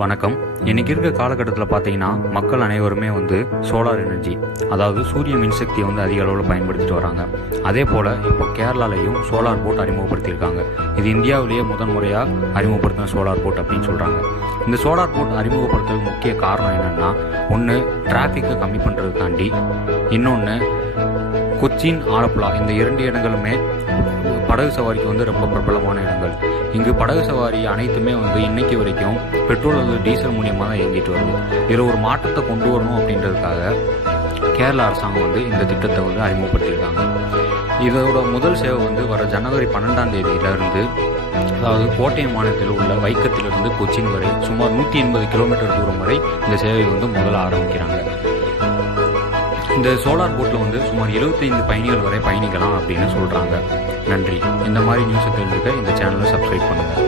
வணக்கம். இன்றைக்கி இருக்க காலகட்டத்தில் பார்த்தீங்கன்னா மக்கள் அனைவருமே சோலார் எனர்ஜி, அதாவது சூரிய மின்சக்தியை அதிக அளவில் பயன்படுத்திட்டு வராங்க. அதே போல் இப்போ கேரளாலையும் சோலார் போட் அறிமுகப்படுத்தியிருக்காங்க. இது இந்தியாவிலேயே முறையாக அறிமுகப்படுத்தின சோலார் போட் அப்படின்னு சொல்கிறாங்க. இந்த சோலார் போட் அறிமுகப்படுத்துறதுக்கு முக்கிய காரணம் என்னென்னா, ஒன்று டிராஃபிக்கை கம்மி பண்ணுறதுக்காண்டி, இன்னொன்று கொச்சின், ஆலப்புழா இந்த 2 இடங்களுமே படகு சவாரிக்கு ரொம்ப பிரபலமான இடங்கள். இங்கு படகு சவாரி அனைத்துமே இன்னைக்கு வரைக்கும் பெட்ரோல் அல்லது டீசல் மூலியமாக தான் இயங்கிட்டு வருது. இதில் ஒரு மாற்றத்தை கொண்டு வரணும் அப்படின்றதுக்காக கேரள அரசாங்கம் இந்த திட்டத்தை அறிமுகப்படுத்தியிருக்காங்க. இதோட முதல் சேவை வர ஜனவரி 12ஆம் தேதியிலிருந்து, அதாவது கோட்டயம் மாநிலத்தில் உள்ள வைக்கத்திலிருந்து கொச்சின் வரை சுமார் 180 கிலோமீட்டர் தூரம் வரை இந்த சேவை முதல்ல ஆரம்பிக்கிறாங்க. இந்த சோலார் போட்டில் சுமார் 75 பயணிகள் வரை பயணிக்கலாம் அப்படின்னு சொல்கிறாங்க. நன்றி. இந்த மாதிரி நியூஸை தெரிஞ்சுக்க இந்த சேனலை சப்ஸ்கிரைப் பண்ணுங்கள்.